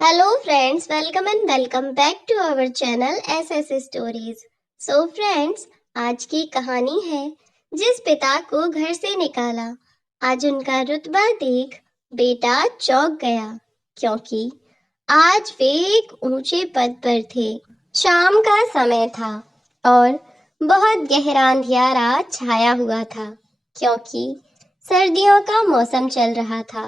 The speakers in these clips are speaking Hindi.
Hello friends, welcome back to our channel S stories. So friends, आज की कहानी है जिस पिता को घर से निकाला। आज उनका रुतबा देख बेटा चौंक गया, क्योंकि आज वे एक ऊंचे पद पर थे। शाम का समय था और बहुत गहरा अंधियारा छाया हुआ था, क्योंकि सर्दियों का मौसम चल रहा था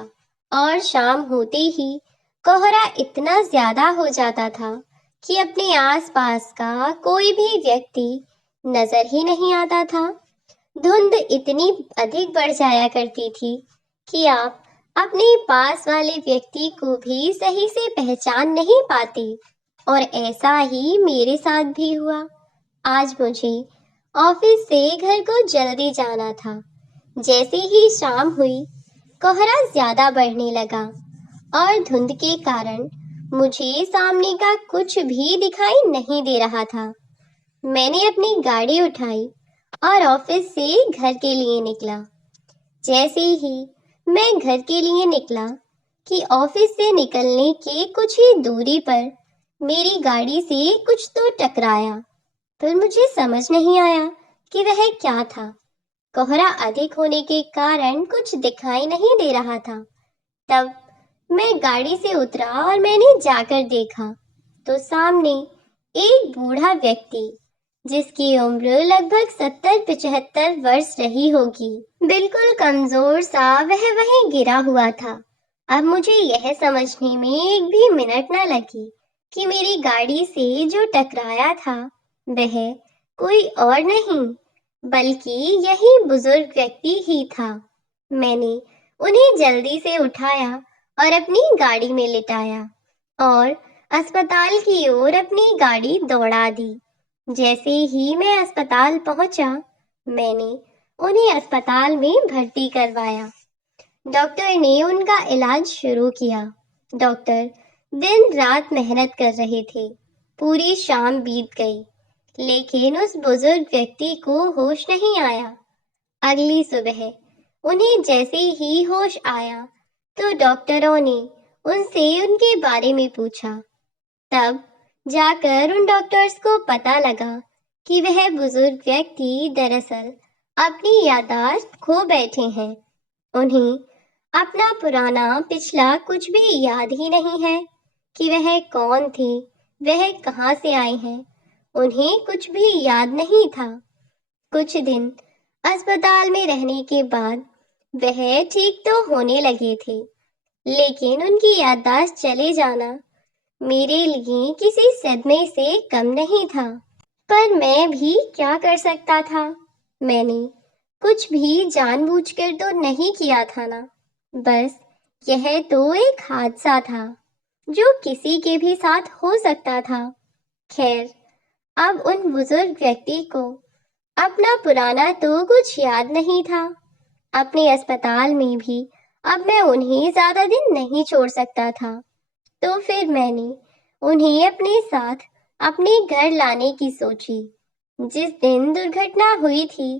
और शाम होते ही कोहरा इतना ज्यादा हो जाता था कि अपने आसपास का कोई भी व्यक्ति नजर ही नहीं आता था। धुंध इतनी अधिक बढ़ जाया करती थी कि आप अपने पास वाले व्यक्ति को भी सही से पहचान नहीं पाते। और ऐसा ही मेरे साथ भी हुआ। आज मुझे ऑफिस से घर को जल्दी जाना था। जैसे ही शाम हुई, कोहरा ज्यादा बढ़ने लगा और धुंध के कारण मुझे सामने का कुछ भी दिखाई नहीं दे रहा था। मैंने अपनी गाड़ी उठाई और ऑफिस से घर के लिए निकला। जैसे ही मैं घर के लिए निकला कि ऑफिस से निकलने के कुछ ही दूरी पर मेरी गाड़ी से कुछ तो टकराया। फिर मुझे समझ नहीं आया कि वह क्या था। कोहरा अधिक होने के कारण कुछ दिखाई नहीं दे रहा था। तब मैं गाड़ी से उतरा और मैंने जाकर देखा तो सामने एक बूढ़ा व्यक्ति, जिसकी उम्र लगभग 70-75 वर्ष रही होगी, बिल्कुल कमजोर सा वह वहीं गिरा हुआ था। अब मुझे यह समझने में एक भी मिनट न लगी कि मेरी गाड़ी से जो टकराया था वह कोई और नहीं बल्कि यही बुजुर्ग व्यक्ति ही था। मैंने उन्हें जल्दी से उठाया और अपनी गाड़ी में लिटाया और अस्पताल की ओर अपनी गाड़ी दौड़ा दी। जैसे ही मैं अस्पताल पहुंचा, मैंने उन्हें अस्पताल में भर्ती करवाया। डॉक्टर ने उनका इलाज शुरू किया। डॉक्टर दिन रात मेहनत कर रहे थे। पूरी शाम बीत गई, लेकिन उस बुजुर्ग व्यक्ति को होश नहीं आया। अगली सुबह उन्हें जैसे ही होश आया तो डॉक्टरों ने उनसे उनके बारे में पूछा। तब जाकर उन डॉक्टर्स को पता लगा कि वह बुजुर्ग व्यक्ति दरअसल अपनी याददाश्त खो बैठे हैं। उन्हें अपना पुराना पिछला कुछ भी याद ही नहीं है कि वह कौन थे, वह कहाँ से आए हैं। उन्हें कुछ भी याद नहीं था। कुछ दिन अस्पताल में रहने के बाद वह ठीक तो होने लगे थे, लेकिन उनकी याददाश्त चले जाना मेरे लिए किसी सदमे से कम नहीं था। पर मैं भी क्या कर सकता था। मैंने कुछ भी जानबूझकर तो नहीं किया था ना। बस यह तो एक हादसा था जो किसी के भी साथ हो सकता था। खैर, अब उन बुजुर्ग व्यक्ति को अपना पुराना तो कुछ याद नहीं था। अपने अस्पताल में भी अब मैं उन्हें ज्यादा दिन नहीं छोड़ सकता था। तो फिर मैंने उन्हें अपने साथ अपने घर लाने की सोची। जिस दिन दुर्घटना हुई थी,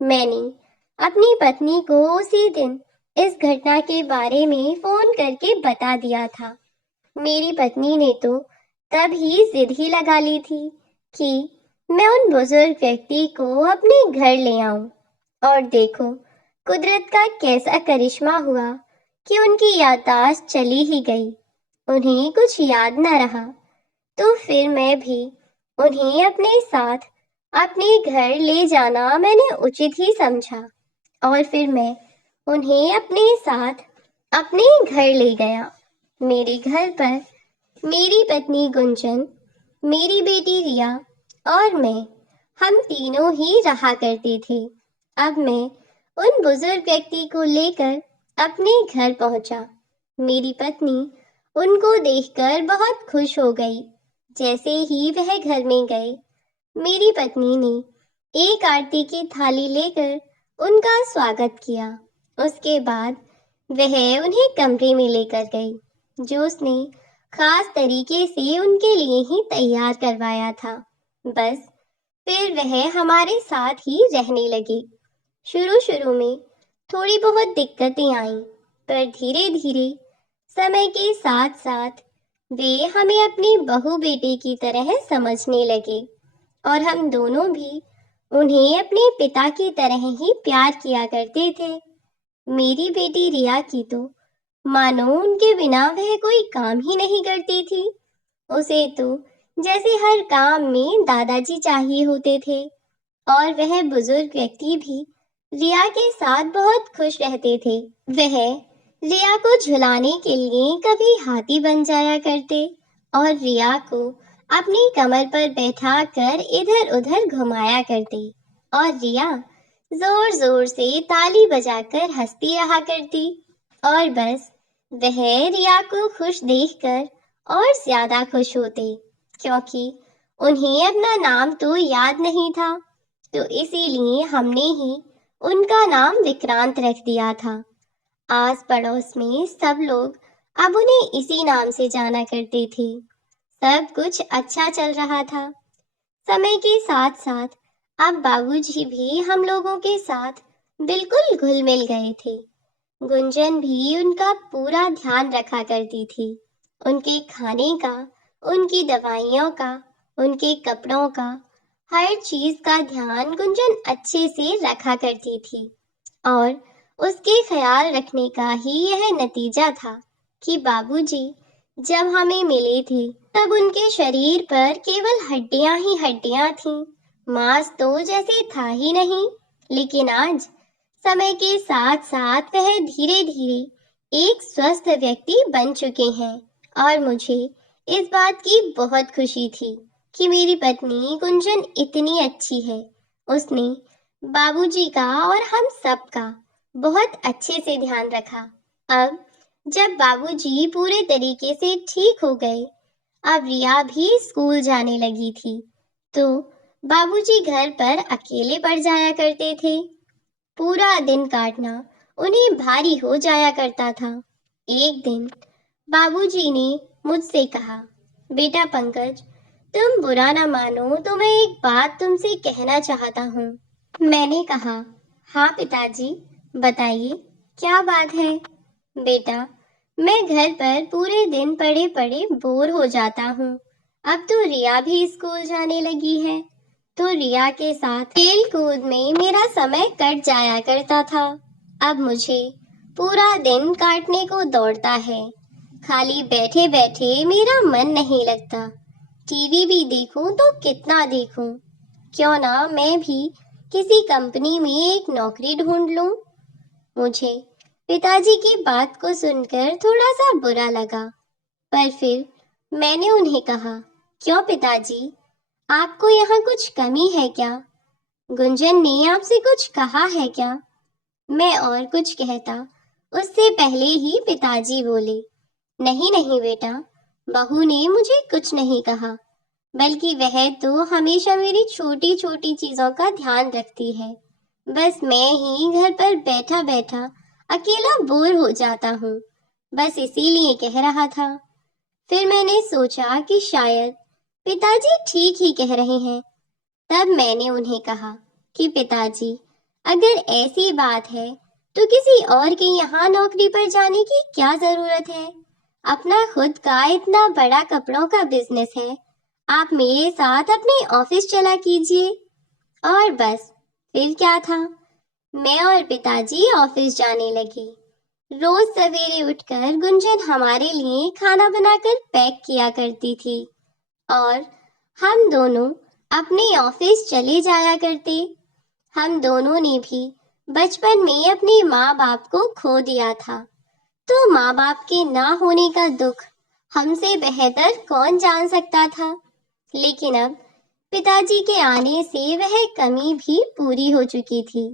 मैंने अपनी पत्नी को उसी दिन इस घटना के बारे में फोन करके बता दिया था। मेरी पत्नी ने तो तब ही जिद ही लगा ली थी कि मैं उन बुजुर्ग व्यक्ति को अपने घर ले आऊं। और देखो, कुदरत का कैसा करिश्मा हुआ कि उनकी याददाश्त चली ही गई। उन्हें कुछ याद न रहा। तो फिर मैं भी उन्हें अपने साथ अपने घर ले जाना मैंने उचित ही समझा। और फिर मैं उन्हें अपने साथ अपने घर ले गया। मेरे घर पर मेरी पत्नी गुंजन, मेरी बेटी रिया और मैं, हम तीनों ही रहा करते थे। अब मैं उन बुजुर्ग व्यक्ति को लेकर अपने घर पहुंचा। मेरी पत्नी उनको देखकर बहुत खुश हो गई। जैसे ही वह घर में गए, मेरी पत्नी ने एक आरती की थाली लेकर उनका स्वागत किया। उसके बाद वह उन्हें कमरे में लेकर गई, जो उसने खास तरीके से उनके लिए ही तैयार करवाया था। बस फिर वह हमारे साथ ही रहने लगे। शुरू शुरू में थोड़ी बहुत दिक्कतें आईं, पर धीरे धीरे समय के साथ साथ वे हमें अपनी बहू बेटे की तरह समझने लगे और हम दोनों भी उन्हें अपने पिता की तरह ही प्यार किया करते थे। मेरी बेटी रिया की तो मानो उनके बिना वह कोई काम ही नहीं करती थी। उसे तो जैसे हर काम में दादाजी चाहिए होते थे और वह बुजुर्ग व्यक्ति भी रिया के साथ बहुत खुश रहते थे। वह रिया को झुलाने के लिए कभी हाथी बन जाया करते और रिया को अपनी कमर पर बैठा कर इधर उधर घुमाया करते और रिया जोर जोर से ताली बजाकर हंसती रहा करती। और बस वह रिया को खुश देखकर और ज्यादा खुश होते, क्योंकि उन्हें अपना नाम तो याद नहीं था, तो इसीलिए हमने ही उनका नाम विक्रांत रख दिया था। आस पड़ोस में सब लोग अब उन्हें इसी नाम से जाना करते थे। सब कुछ अच्छा चल रहा था। समय के साथ साथ अब बाबूजी भी हम लोगों के साथ बिल्कुल घुल मिल गए थे। गुंजन भी उनका पूरा ध्यान रखा करती थी। उनके खाने का, उनकी दवाइयों का, उनके कपड़ों का, हर चीज का ध्यान गुंजन अच्छे से रखा करती थी। और उसके ख्याल रखने का ही यह नतीजा था कि बाबूजी जब हमें मिले थे तब उनके शरीर पर केवल हड्डियां ही हड्डियां थीं। मांस तो जैसे था ही नहीं। लेकिन आज समय के साथ साथ वह धीरे धीरे एक स्वस्थ व्यक्ति बन चुके हैं और मुझे इस बात की बहुत खुशी थी कि मेरी पत्नी गुंजन इतनी अच्छी है। उसने बाबूजी का और हम सब का बहुत अच्छे से ध्यान रखा। अब जब बाबूजी पूरे तरीके से ठीक हो गए, अब रिया भी स्कूल जाने लगी थी, तो बाबूजी घर पर अकेले पड़ जाया करते थे। पूरा दिन काटना उन्हें भारी हो जाया करता था। एक दिन बाबूजी ने मुझसे कहा, बेटा पंकज, तुम बुरा ना मानो तो मैं एक बात तुमसे कहना चाहता हूँ। मैंने कहा, हाँ पिताजी, बताइए क्या बात है। बेटा, मैं घर पर पूरे दिन पड़े पड़े बोर हो जाता हूँ। अब तो रिया भी स्कूल जाने लगी है, तो रिया के साथ खेल कूद में मेरा समय कट जाया करता था। अब मुझे पूरा दिन काटने को दौड़ता है। खाली बैठे बैठे मेरा मन नहीं लगता। टीवी भी देखूं तो कितना देखूं। क्यों ना मैं भी किसी कंपनी में एक नौकरी ढूंढ लूं। मुझे पिताजी की बात को सुनकर थोड़ा सा बुरा लगा, पर फिर मैंने उन्हें कहा, क्यों पिताजी, आपको यहाँ कुछ कमी है क्या? गुंजन ने आपसे कुछ कहा है क्या? मैं और कुछ कहता उससे पहले ही पिताजी बोले, नहीं नहीं बेटा, बहू ने मुझे कुछ नहीं कहा, बल्कि वह तो हमेशा मेरी छोटी छोटी चीजों का ध्यान रखती है। बस मैं ही घर पर बैठा बैठा अकेला बोर हो जाता हूँ, बस इसीलिए कह रहा था। फिर मैंने सोचा कि शायद पिताजी ठीक ही कह रहे हैं। तब मैंने उन्हें कहा कि पिताजी, अगर ऐसी बात है तो किसी और के यहाँ नौकरी पर जाने की क्या जरूरत है? अपना खुद का इतना बड़ा कपड़ों का बिजनेस है, आप मेरे साथ अपने ऑफिस चला कीजिए। और बस फिर क्या था, मैं और पिताजी ऑफिस जाने लगे। रोज सवेरे उठकर गुंजन हमारे लिए खाना बनाकर पैक किया करती थी और हम दोनों अपने ऑफिस चले जाया करते। हम दोनों ने भी बचपन में अपने माँ बाप को खो दिया था, तो माँ बाप के ना होने का दुख हमसे बेहतर कौन जान सकता था। लेकिन अब पिताजी के आने से वह कमी भी पूरी हो चुकी थी।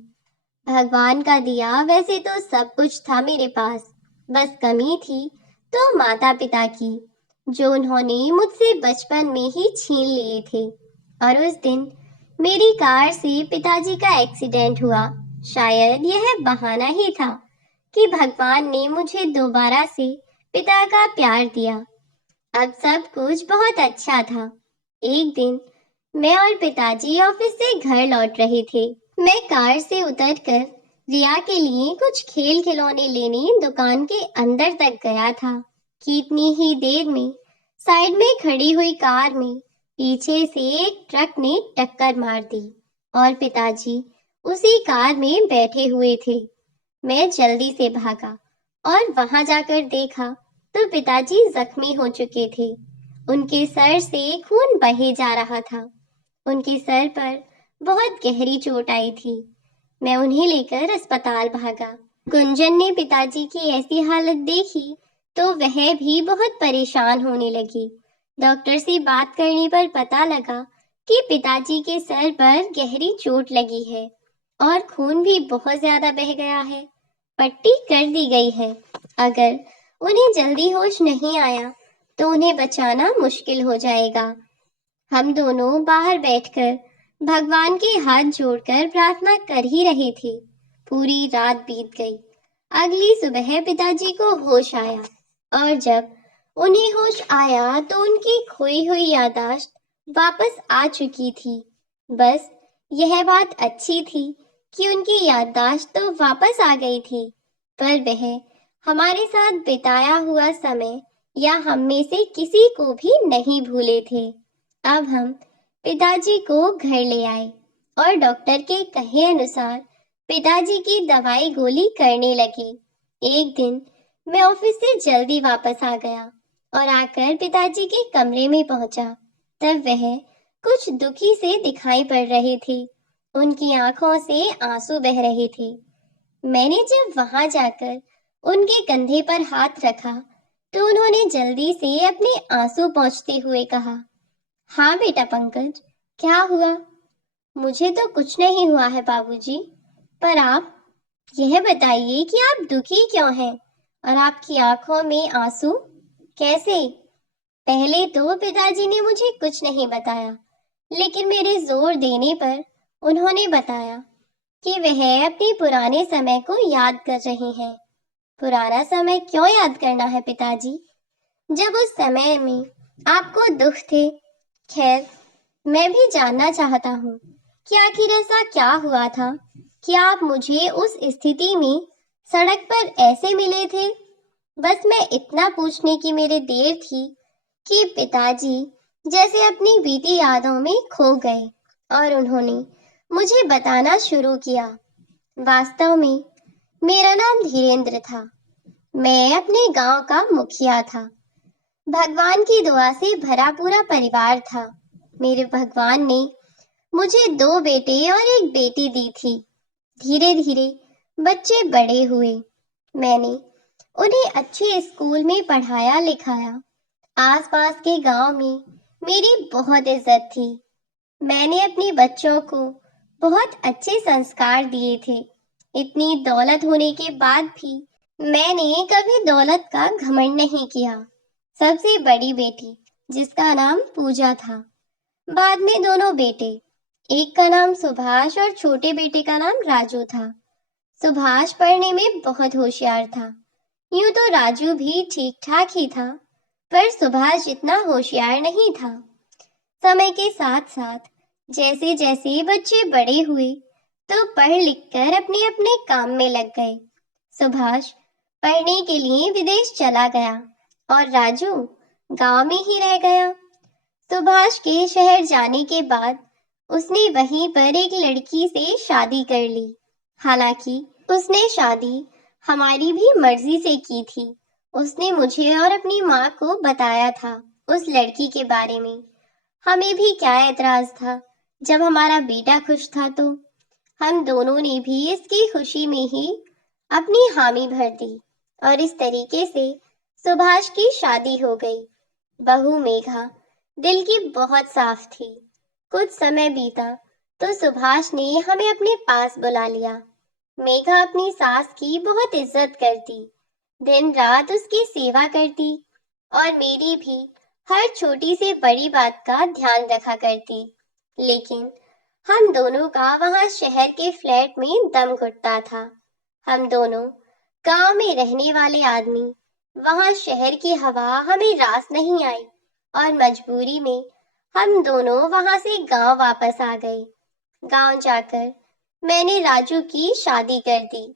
भगवान का दिया वैसे तो सब कुछ था मेरे पास, बस कमी थी तो माता पिता की, जो उन्होंने मुझसे बचपन में ही छीन लिए थे। और उस दिन मेरी कार से पिताजी का एक्सीडेंट हुआ। शायद यह बहाना ही था कि भगवान ने मुझे दोबारा से पिता का प्यार दिया। अब सब कुछ बहुत अच्छा था। एक दिन मैं और पिताजी ऑफिस से घर लौट रहे थे। मैं कार से उतरकर रिया के लिए कुछ खेल खिलौने लेने दुकान के अंदर तक गया था कि इतनी ही देर में साइड में खड़ी हुई कार में पीछे से एक ट्रक ने टक्कर मार दी और पिताजी उसी कार में बैठे हुए थे। मैं जल्दी से भागा और वहां जाकर देखा तो पिताजी जख्मी हो चुके थे। उनके सर से खून बहे जा रहा था। उनके सर पर बहुत गहरी चोट आई थी। मैं उन्हें लेकर अस्पताल भागा। गुंजन ने पिताजी की ऐसी हालत देखी तो वह भी बहुत परेशान होने लगी। डॉक्टर से बात करने पर पता लगा कि पिताजी के सर पर गहरी चोट लगी है और खून भी बहुत ज्यादा बह गया है। पट्टी कर दी गई है। अगर उन्हें जल्दी होश नहीं आया तो उन्हें बचाना मुश्किल हो जाएगा। हम दोनों बाहर बैठकर भगवान के हाथ जोड़कर प्रार्थना कर ही रहे थे। पूरी रात बीत गई। अगली सुबह पिताजी को होश आया और जब उन्हें होश आया तो उनकी खोई हुई याददाश्त वापस आ चुकी थी। बस यह बात अच्छी थी कि उनकी याददाश्त तो वापस आ गई थी, पर वह हमारे साथ बिताया हुआ समय या हम में से किसी को भी नहीं भूले थे। अब हम पिताजी को घर ले आए और डॉक्टर के कहे अनुसार पिताजी की दवाई गोली करने लगे। एक दिन मैं ऑफिस से जल्दी वापस आ गया और आकर पिताजी के कमरे में पहुंचा। तब वह कुछ दुखी से दिखाई पड़ रहे थे। उनकी आंखों से आंसू बह रहे थे। मैंने जब वहां जाकर उनके कंधे पर हाथ रखा तो उन्होंने जल्दी से अपने आंसू पोंछते हुए कहा, हाँ बेटा पंकज, क्या हुआ? मुझे तो कुछ नहीं हुआ है बाबूजी, पर आप यह बताइए कि आप दुखी क्यों हैं और आपकी आंखों में आंसू कैसे? पहले तो पिताजी ने मुझे कुछ नहीं बताया, लेकिन मेरे जोर देने पर उन्होंने बताया कि वह अपने पुराने समय को याद कर रहे हैं। पुराना समय क्यों याद करना है पिताजी, जब उस समय में आपको दुख थे? खैर, मैं भी जानना चाहता हूँ कि आखिर ऐसा क्या हुआ था कि आप मुझे उस स्थिति में सड़क पर ऐसे मिले थे। बस मैं इतना पूछने की मेरे देर थी कि पिताजी जैसे अपनी बीती यादों में खो गए और उन्होंने मुझे बताना शुरू किया। वास्तव में मेरा नाम धीरेन्द्र था। मैं अपने गांव का मुखिया था। भगवान की दुआ से भरा पूरा परिवार था। मेरे भगवान ने मुझे 2 बेटे और एक बेटी दी थी। धीरे धीरे बच्चे बड़े हुए। मैंने उन्हें अच्छे स्कूल में पढ़ाया लिखाया। आसपास के गांव में मेरी बहुत इज्जत थी। मैंने अपने बच्चों को बहुत अच्छे संस्कार दिए थे। इतनी दौलत होने के बाद भी मैंने कभी दौलत का घमंड नहीं किया। सबसे बड़ी बेटी, जिसका नाम पूजा था, बाद में दोनों बेटे, एक का नाम सुभाष और छोटे बेटे का नाम राजू था। सुभाष पढ़ने में बहुत होशियार था। यूं तो राजू भी ठीक ठाक ही था, पर सुभाष जितना होशियार नहीं था। समय के साथ साथ जैसे जैसे बच्चे बड़े हुए तो पढ़ लिख कर अपने अपने काम में लग गए। सुभाष पढ़ने के लिए विदेश चला गया और राजू गांव में ही रह गया। सुभाष के शहर जाने के बाद उसने वहीं पर एक लड़की से शादी कर ली। हालांकि उसने शादी हमारी भी मर्जी से की थी। उसने मुझे और अपनी माँ को बताया था उस लड़की के बारे में। हमें भी क्या एतराज था, जब हमारा बेटा खुश था तो हम दोनों ने भी इसकी खुशी में ही अपनी हामी भर दी और इस तरीके से सुभाष की शादी हो गई। बहू मेघा दिल की बहुत साफ थी। कुछ समय बीता तो सुभाष ने हमें अपने पास बुला लिया। मेघा अपनी सास की बहुत इज्जत करती, दिन रात उसकी सेवा करती और मेरी भी हर छोटी से बड़ी बात का ध्यान रखा करती। लेकिन हम दोनों का वहां शहर के फ्लैट में दम घुटता था। हम दोनों गांव में रहने वाले आदमी, वहां शहर की हवा हमें रास नहीं आई और मजबूरी में हम दोनों वहां से गांव वापस आ गए। गांव जाकर मैंने राजू की शादी कर दी।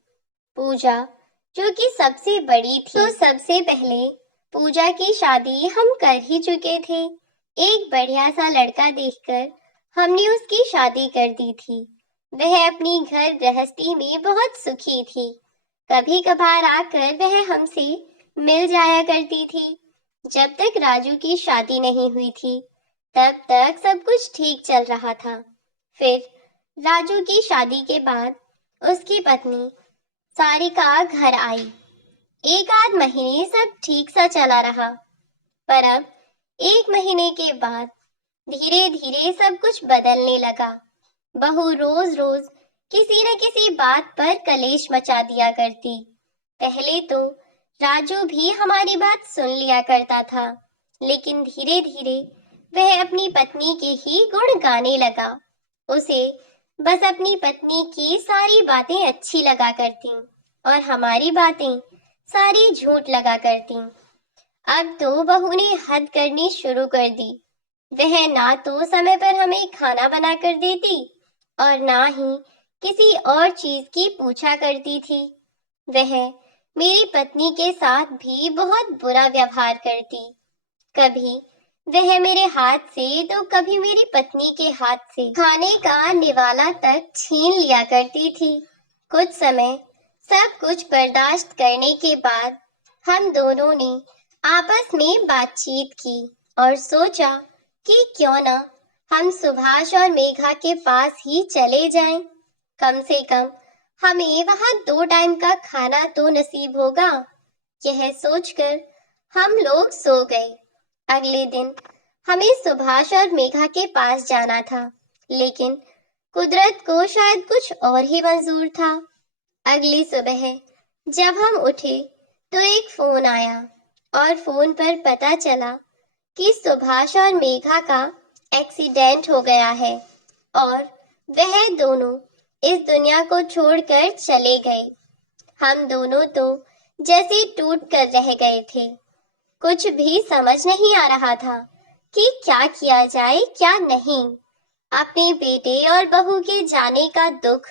पूजा, जो कि सबसे बड़ी थी, तो सबसे पहले पूजा की शादी हम कर ही चुके थे। एक बढ़िया सा लड़का देखकर हमने उसकी शादी कर दी थी। वह अपनी घर गृहस्थी में बहुत सुखी थी। कभी कभार आकर वह हमसे मिल जाया करती थी। जब तक राजू की शादी नहीं हुई थी, तब तक सब कुछ ठीक चल रहा था। फिर राजू की शादी के बाद उसकी पत्नी सारिका घर आई। एक आध महीने सब ठीक सा चला रहा, पर अब 1 महीने के बाद धीरे धीरे सब कुछ बदलने लगा। बहू रोज रोज किसी न किसी बात पर कलेश मचा दिया करती। पहले तो राजू भी हमारी बात सुन लिया करता था, लेकिन धीरे धीरे वह अपनी पत्नी के ही गुण गाने लगा। उसे बस अपनी पत्नी की सारी बातें अच्छी लगा करती और हमारी बातें सारी झूठ लगा करती। अब तो बहू ने हद करनी शुरू कर दी। वह ना तो समय पर हमें खाना बना कर देती और ना ही किसी और चीज की पूछा करती थी। वह मेरी पत्नी के साथ भी बहुत बुरा व्यवहार करती। कभी वह मेरे हाथ से तो कभी मेरी पत्नी के हाथ से खाने का निवाला तक छीन लिया करती थी। कुछ समय सब कुछ बर्दाश्त करने के बाद हम दोनों ने आपस में बातचीत की और सोचा कि क्यों ना हम सुभाष और मेघा के पास ही चले जाएं। कम से कम हमें वहां 2 टाइम का खाना तो नसीब होगा। यह सोचकर हम लोग सो गए। अगले दिन हमें सुभाष और मेघा के पास जाना था, लेकिन कुदरत को शायद कुछ और ही मंजूर था। अगली सुबह जब हम उठे तो एक फोन आया और फोन पर पता चला कि सुभाष और मेघा का एक्सीडेंट हो गया है और वह दोनों इस दुनिया को छोड़कर चले गए। हम दोनों तो जैसे टूट कर रह गए थे। कुछ भी समझ नहीं आ रहा था कि क्या किया जाए क्या नहीं। अपने बेटे और बहू के जाने का दुख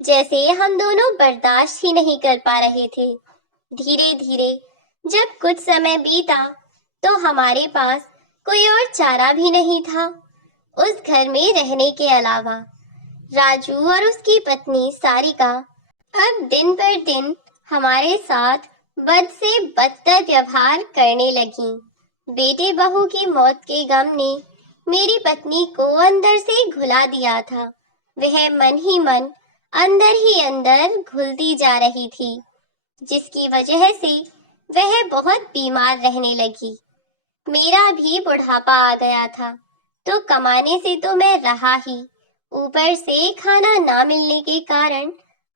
जैसे हम दोनों बर्दाश्त ही नहीं कर पा रहे थे। धीरे धीरे जब कुछ समय बीता तो हमारे पास कोई और चारा भी नहीं था उस घर में रहने के अलावा। राजू और उसकी पत्नी सारिका अब दिन पर दिन हमारे साथ बद से बदतर व्यवहार करने लगी। बेटे बहू की मौत के गम ने मेरी पत्नी को अंदर से घुला दिया था। वह मन ही मन अंदर ही अंदर घुलती जा रही थी, जिसकी वजह से वह बहुत बीमार रहने लगी। मेरा भी बुढ़ापा आ गया था, तो कमाने से तो मैं रहा ही, ऊपर से खाना ना मिलने के कारण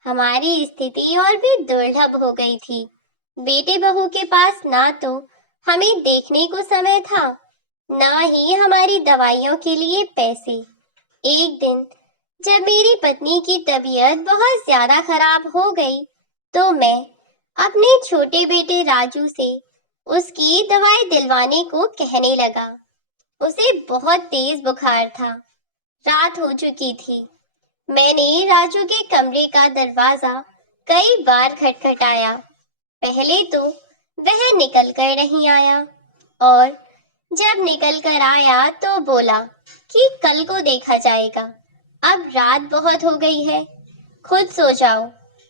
हमारी स्थिति और भी दुर्लभ हो गई थी। बेटे बहू के पास ना तो हमें देखने को समय था, ना ही हमारी दवाइयों के लिए पैसे। एक दिन जब मेरी पत्नी की तबीयत बहुत ज्यादा खराब हो गई, तो मैं अपने छोटे बेटे राजू से उसकी दवाई दिलवाने को कहने लगा। उसे बहुत तेज बुखार था। रात हो चुकी थी। मैंने राजू के कमरे का दरवाजा कई बार खटखटाया। पहले तो वह निकल कर नहीं आया और जब निकल कर आया तो बोला कि कल को देखा जाएगा, अब रात बहुत हो गई है, खुद सो जाओ।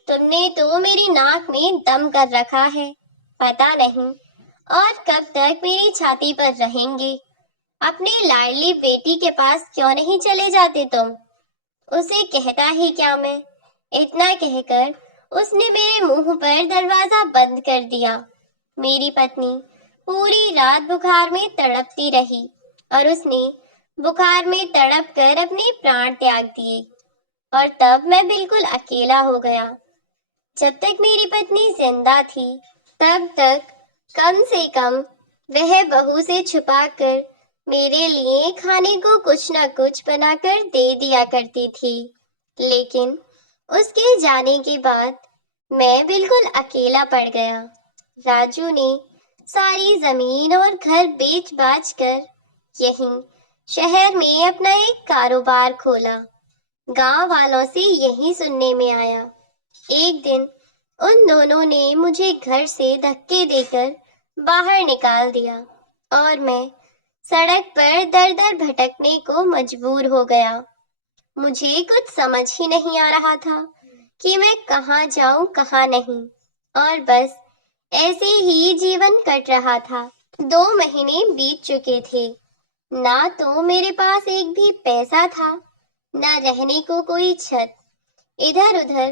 तुमने तो मेरी नाक में दम कर रखा है, पता नहीं और कब तक मेरी छाती पर रहेंगे। अपने लाडली बेटी के पास क्यों नहीं चले जाते तुम? उसे कहता ही क्या मैं। इतना कहकर उसने मेरे मुंह पर दरवाजा बंद कर दिया। मेरी पत्नी पूरी रात बुखार में तड़पती रही और उसने बुखार में तड़प कर अपने प्राण त्याग दिए और तब मैं बिल्कुल अकेला हो गया। जब तक मेरी पत्नी जिंदा थी, तब तक कम से कम वह बहू से छुपाकर मेरे लिए खाने को कुछ न कुछ बनाकर दे दिया करती थी। लेकिन उसके जाने के बाद मैं बिल्कुल अकेला पड़ गया। राजू ने सारी जमीन और घर बेच बाच कर यहीं शहर में अपना एक कारोबार खोला। गांव वालों से यही सुनने में आया। एक दिन उन दोनों ने मुझे घर से धक्के देकर बाहर निकाल दिया और मैं सड़क पर दर-दर भटकने को मजबूर हो गया। मुझे कुछ समझ ही नहीं आ रहा था कि मैं कहाँ जाऊं कहाँ नहीं, और बस ऐसे ही जीवन कट रहा था। 2 महीने बीत चुके थे। ना तो मेरे पास एक भी पैसा था, ना रहने को कोई छत। इधर उधर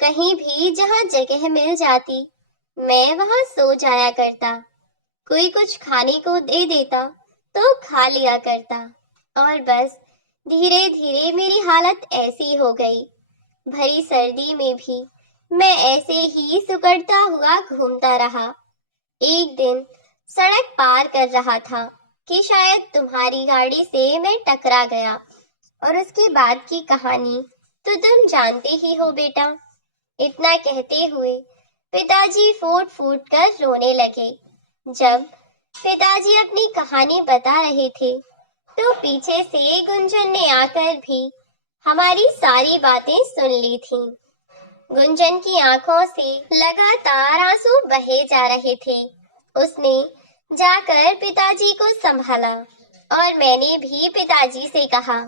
कहीं भी जहां जगह मिल जाती, मैं वहां सो जाया करता। कोई कुछ खाने को दे देता तो खा लिया करता, और बस धीरे धीरे मेरी हालत ऐसी हो गई। भरी सर्दी में भी मैं ऐसे ही सुकड़ता हुआ घूमता रहा। एक दिन सड़क पार कर रहा था कि शायद तुम्हारी गाड़ी से मैं टकरा गया, और उसके बाद की कहानी तो तुम जानते ही हो बेटा। इतना कहते हुए पिताजी फूट फूट कर रोने लगे। जब पिताजी अपनी कहानी बता रहे थे तो पीछे से गुंजन ने आकर भी हमारी सारी बातें सुन ली थीं। गुंजन की आंखों से लगातार आंसू बहे जा रहे थे। उसने जाकर पिताजी को संभाला, और मैंने भी पिताजी से कहा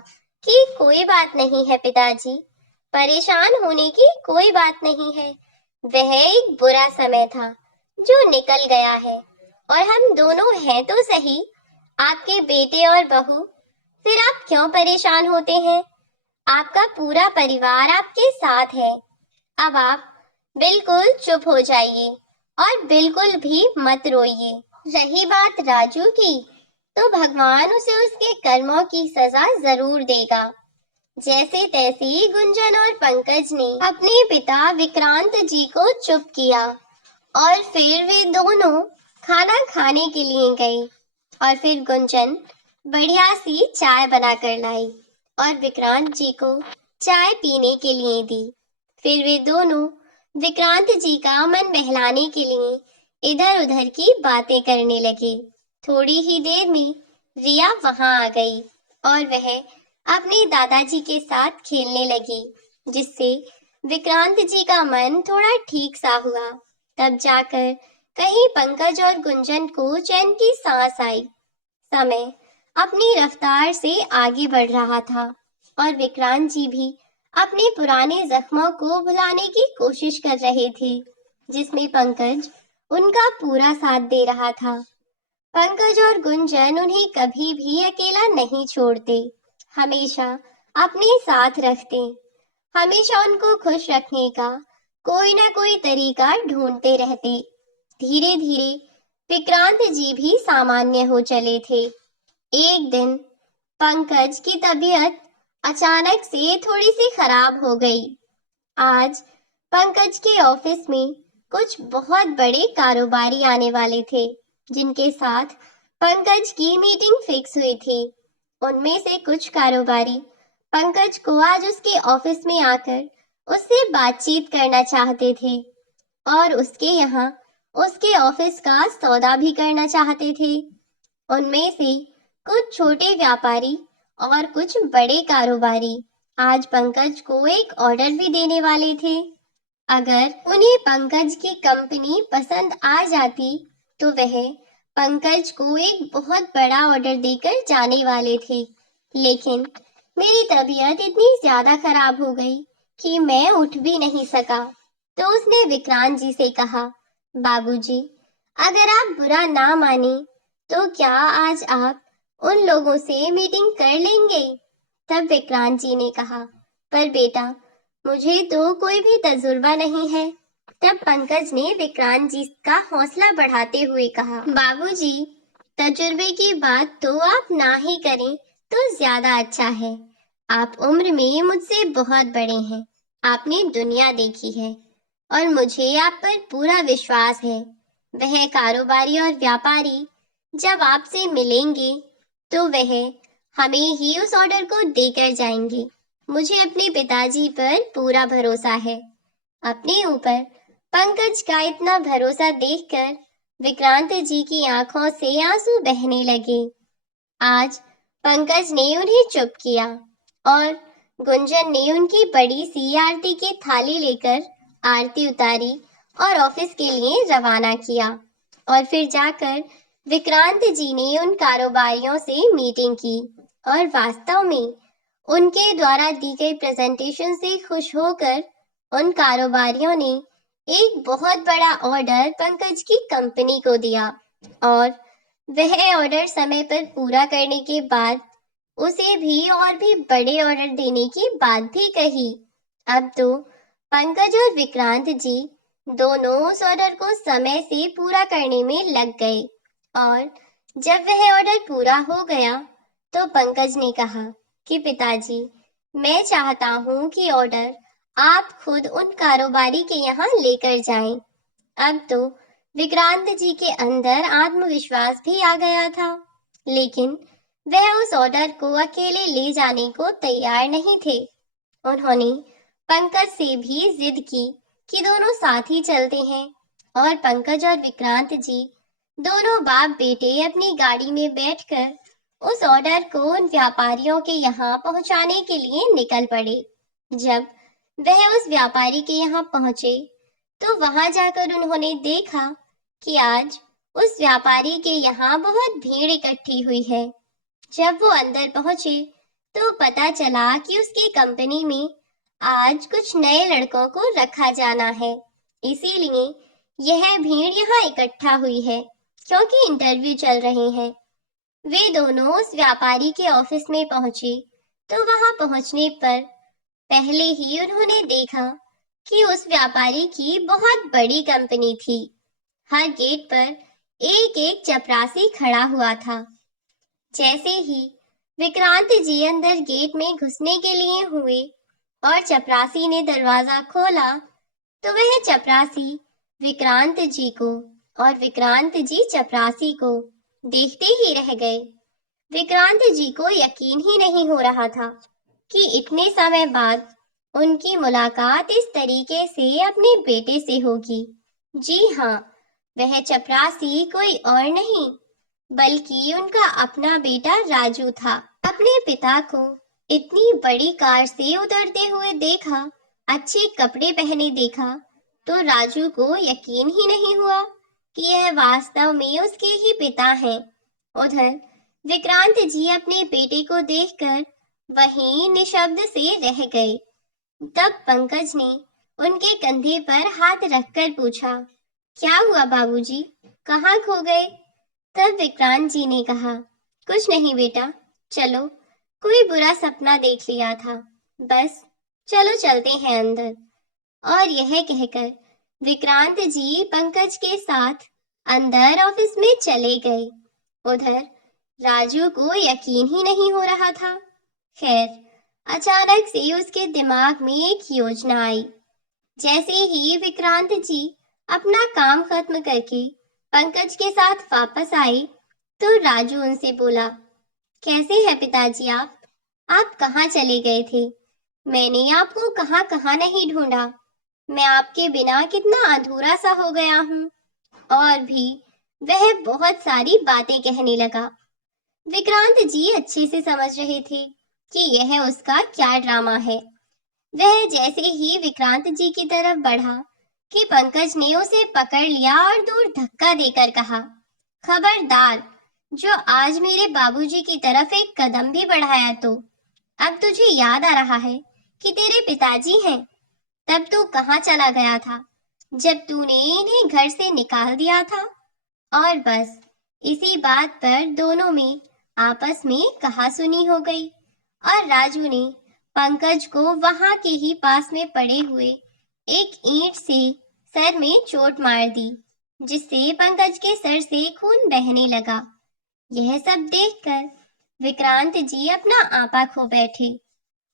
कि कोई बात नहीं है पिताजी, परेशान होने की कोई बात नहीं है। वह एक बुरा समय था जो निकल गया है, और हम दोनों हैं तो सही, आपके बेटे और बहू। फिर आप क्यों परेशान होते हैं? आपका पूरा परिवार आपके साथ है। अब आप बिल्कुल चुप हो जाइए और बिल्कुल भी मत रोइए। रही बात राजू की, तो भगवान उसे उसके कर्मों की सजा जरूर देगा। जैसे तैसे गुंजन और पंकज ने अपने पिता विक्रांत जी को चुप किया, और फिर वे दोनों खाना खाने के लिए गए। और फिर गुंजन बढ़िया सी चाय बनाकर लाई और विक्रांत जी को चाय पीने के लिए दी। फिर वे दोनों विक्रांत जी का मन बहलाने के लिए इधर उधर की बातें करने लगे। थोड़ी ही देर में रिया वहां आ गई और वह अपने दादाजी के साथ खेलने लगी, जिससे विक्रांत जी का मन थोड़ा ठीक सा हुआ। तब जाकर कहीं पंकज और गुंजन को चैन की सांस आई। समय अपनी रफ्तार से आगे बढ़ रहा था, और विक्रांत जी भी अपने पुराने जख्मों को भुलाने की कोशिश कर रहे थे, जिसमें पंकज उनका पूरा साथ दे रहा था। पंकज और गुंजन उन्हें कभी भी अकेला नहीं छोड़ते, हमेशा अपने साथ रखते, हमेशा उनको खुश रखने का कोई ना कोई तरीका ढूंढते रहते। धीरे धीरे विक्रांत जी भी सामान्य हो चले थे। एक दिन पंकज की तबीयत अचानक से थोड़ी सी खराब हो गई। आज पंकज के ऑफिस में कुछ बहुत बड़े कारोबारी आने वाले थे, जिनके साथ पंकज की मीटिंग फिक्स हुई थी। उनमें से कुछ कारोबारी पंकज को आज उसके ऑफिस में आकर उससे बातचीत करना चाहते थे, और उसके यहाँ उसके ऑफिस का सौदा भी करना चाहते थे। उनमें से कुछ छोटे व्यापारी और कुछ बड़े कारोबारी आज पंकज को एक ऑर्डर भी देने वाले थे। अगर उन्हें पंकज की कंपनी पसंद आ जाती तो वह पंकज को एक बहुत बड़ा ऑर्डर देकर जाने वाले थे। लेकिन मेरी तबीयत इतनी ज्यादा खराब हो गई कि मैं उठ भी नहीं सका। तो उसने विक्रांत जी से कहा, बाबूजी, अगर आप बुरा ना माने तो क्या आज आप उन लोगों से मीटिंग कर लेंगे? तब विक्रांत जी ने कहा, पर बेटा, मुझे तो कोई भी तजुर्बा नहीं है। तब पंकज ने विक्रांत जी का हौसला बढ़ाते हुए कहा, बाबूजी, तजुर्बे की बात तो आप ना ही करें तो ज्यादा अच्छा है। आप उम्र में मुझसे बहुत बड़े हैं, आपने दुनिया देखी है, और मुझे आप पर पूरा विश्वास है। वह कारोबारी और व्यापारी जब आपसे मिलेंगे तो वह हमें ही उस ऑर्डर को देकर जाएंगे। मुझे अपने पिताजी पर पूरा भरोसा है। अपने ऊपर पंकज का इतना भरोसा देखकर विक्रांत जी की आंखों से आंसू बहने लगे। आज पंकज ने उन्हें चुप किया, और गुंजन ने उनकी बड़ी सी आरती की थाली लेकर आरती उतारी और ऑफिस के लिए रवाना किया। और फिर जाकर विक्रांत जी ने उन कारोबारियों से मीटिंग की और वास्तव में उनके द्वारा दी गई प्रेजेंटेशन से खुश होकर उन कारोबारियों ने एक बहुत बड़ा ऑर्डर पंकज की कंपनी को दिया और वह ऑर्डर समय पर पूरा करने के बाद उसे भी और भी बड़े ऑर्डर देने की बात भी कही। अब तो पंकज और विक्रांत जी दोनों उस ऑर्डर को समय से पूरा करने में लग गए और जब वह ऑर्डर पूरा हो गया तो पंकज ने कहा कि पिताजी, मैं चाहता हूँ कि ऑर्डर आप खुद उन कारोबारी के यहाँ लेकर जाएं। अब तो विक्रांत जी के अंदर आत्मविश्वास भी आ गया था, लेकिन वह उस ऑर्डर को अकेले ले जाने को तैयार नहीं थे। उन्होंने पंकज से भी जिद की कि दोनों साथ ही चलते हैं और पंकज और विक्रांत जी दोनों बाप बेटे अपनी गाड़ी में बैठकर उस ऑर्डर को उन व्यापारियों के यहाँ पहुंचाने के लिए निकल पड़े। जब वह उस व्यापारी के यहाँ पहुंचे तो वहां जाकर उन्होंने देखा कि आज उस व्यापारी के यहाँ बहुत भीड़ इकट्ठी हुई है। जब वो अंदर पहुंचे तो पता चला कि उसकी कंपनी में आज कुछ नए लड़कों को रखा जाना है, इसीलिए यह भीड़ यहाँ इकट्ठा हुई है क्योंकि इंटरव्यू चल रहे हैं। वे दोनों उस व्यापारी के ऑफिस में पहुंचे तो वहां पहुंचने पर पहले ही उन्होंने देखा कि उस व्यापारी की बहुत बड़ी कंपनी थी। हर गेट पर एक एक चपरासी खड़ा हुआ था। जैसे ही विक्रांत जी अंदर गेट में घुसने के लिए हुए और चपरासी ने दरवाजा खोला तो वह चपरासी विक्रांत जी को और विक्रांत जी चपरासी को देखते ही रह गए। विक्रांत जी को यकीन ही नहीं हो रहा था कि इतने समय बाद उनकी मुलाकात इस तरीके से अपने बेटे से होगी। जी हाँ, वह चपरासी कोई और नहीं बल्कि उनका अपना बेटा राजू था। अपने पिता को इतनी बड़ी कार से उतरते हुए देखा, अच्छे कपड़े पहने देखा तो राजू को यकीन ही नहीं हुआ कि यह वास्तव में उसके ही पिता हैं। उधर विक्रांत जी अपने बेटे को देखकर वहीं निशब्द से रह गए। तब पंकज ने उनके कंधे पर हाथ रखकर पूछा, क्या हुआ बाबूजी, कहाँ खो गए? तब विक्रांत जी ने कहा, कुछ नहीं बेटा, चलो, कोई बुरा सपना देख लिया था, बस चलो चलते हैं अंदर। और यह कहकर विक्रांत जी पंकज के साथ अंदर ऑफिस में चले गए। उधर राजू को यकीन ही नहीं हो रहा था। खैर, अचानक से उसके दिमाग में एक योजना आई। जैसे ही विक्रांत जी अपना काम खत्म करके पंकज के साथ वापस आए तो राजू उनसे बोला, कैसे हैं पिताजी आप? आप कहाँ चले गए थे? मैंने आपको कहाँ कहाँ नहीं ढूंढा। मैं आपके बिना कितना अधूरा सा हो गया हूँ। और भी वह बहुत सारी बातें कहने लगा। विक्रांत जी अच्छे से समझ रहे थे कि यह उसका क्या ड्रामा है। वह जैसे ही विक्रांत जी की तरफ बढ़ा कि पंकज ने उसे पकड़ लिया और दूर धक्का देकर कहा, खबरदार, जो आज मेरे बाबूजी की तरफ एक कदम भी बढ़ाया तो अब तुझे याद आ रहा है कि तेरे पिताजी हैं। तब तू कहाँ चला गया था जब तूने इन्हें घर से निकाल दिया था? और बस इसी बात पर दोनों में आपस में कहासुनी हो गई और राजू ने पंकज को वहां के ही पास में पड़े हुए एक ईंट से सर में चोट मार दी, जिससे पंकज के सर से खून बहने लगा। यह सब देखकर विक्रांत जी अपना आपा खो बैठे।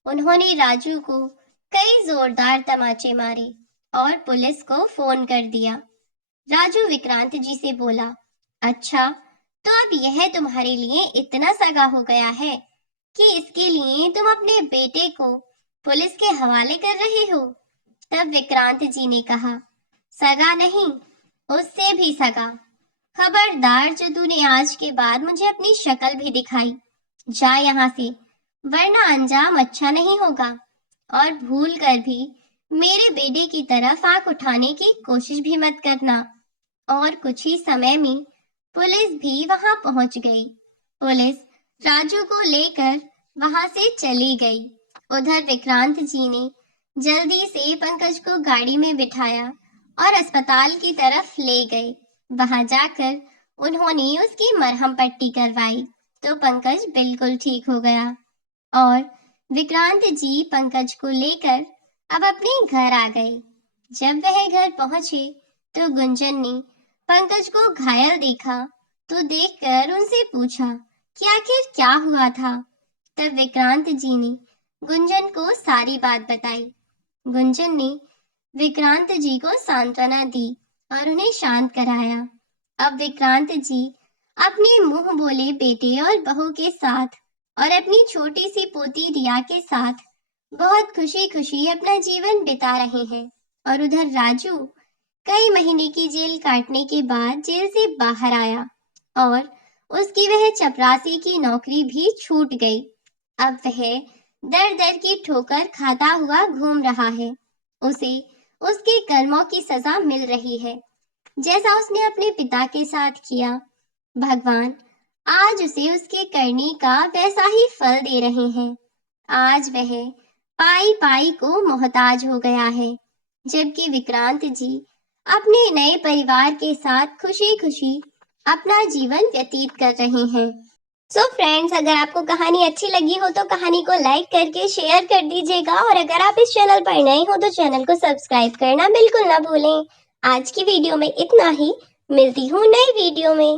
उन्होंने राजू को कई जोरदार तमाचे मारे और पुलिस को फोन कर दिया। राजू विक्रांत जी से बोला, अच्छा, तो अब यह तुम्हारे लिए इतना सगा हो गया है कि इसके लिए तुम अपने बेटे को पुलिस के हवाले कर रहे हो? तब विक्रांत जी ने कहा, सगा नहीं, उससे भी सगा। खबरदार, जो तूने आज के बाद मुझे अपनी शक्ल भी दिखाई, जा यहाँ से, वरना अंजाम अच्छा नहीं होगा। और भूल कर भी मेरे बेटे की तरफ आंख उठाने की कोशिश भी मत करना। और कुछ ही समय में पुलिस भी वहां पहुंच गई। पुलिस राजू को लेकर वहां से चली गई। उधर विक्रांत जी ने जल्दी से पंकज को गाड़ी में बिठाया और अस्पताल की तरफ ले गए। वहां जाकर उन्होंने उसकी मरहम पट्टी करवाई तो पंकज बिल्कुल ठीक हो गया और विक्रांत जी पंकज को लेकर अब अपने घर आ गए। जब वह घर पहुंचे तो गुंजन ने पंकज को घायल देखा तो देखकर उनसे पूछा कि आखिर क्या हुआ था। तब विक्रांत जी ने गुंजन को सारी बात बताई। गुंजन ने विक्रांत जी को सांत्वना दी और उन्हें शांत कराया। अब विक्रांत जी अपने मुंह बोले बेटे और बहू के साथ और अपनी छोटी सी पोती रिया के साथ बहुत खुशी खुशी अपना जीवन बिता रहे हैं। और उधर राजू कई महीने की जेल काटने के बाद जेल से बाहर आया और उसकी वह चपरासी की नौकरी भी छूट गई। अब वह दर दर की ठोकर खाता हुआ घूम रहा है। उसे उसके कर्मों की सजा मिल रही है, जैसा उसने अपने पिता के साथ किया। भगवान आज उसे उसके करने का वैसा ही फल दे रहे हैं। आज वह पाई पाई को मोहताज हो गया है, जबकि विक्रांत जी अपने नए परिवार के साथ खुशी खुशी अपना जीवन व्यतीत कर रहे हैं। सो फ्रेंड्स, अगर आपको कहानी अच्छी लगी हो तो कहानी को लाइक करके शेयर कर दीजिएगा और अगर आप इस चैनल पर नए हो तो चैनल को सब्सक्राइब करना बिल्कुल ना भूलें। आज की वीडियो में इतना ही, मिलती हूँ नई वीडियो में।